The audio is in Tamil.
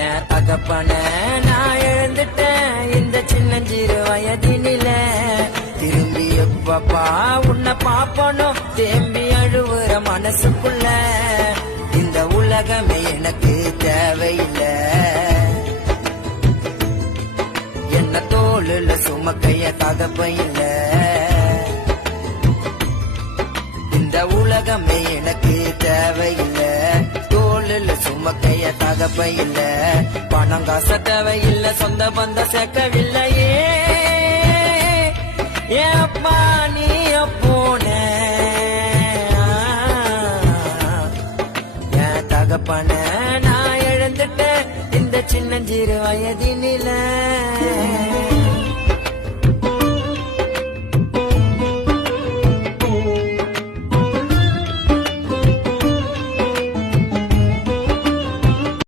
என் தகப்பன நான் இழந்துட்டேன் இந்த சின்னஞ்சிறு வயதினில. திரும்பி எப்பப்பா உன்னை பாப்பனும் தேம்பி அழுவுற மனசுக்குள்ள. இந்த உலகமே எனக்கு தேவையில்லை, என்ன தோளுல சுமக்கைய தகப்பன் இல்ல. இந்த உலகமே எனக்கு தேவையில்லை, தோளுல சுமக்கைய தகப்பன் இல்ல. பணம் காச தேவையில்லை, சொந்த பந்த சேர்க்கவில்லையே. ஏப்பா நீ போன என் தகப்பன நான் இழந்துட்டேன் இந்த சின்னஞ்சிறு வயதினில.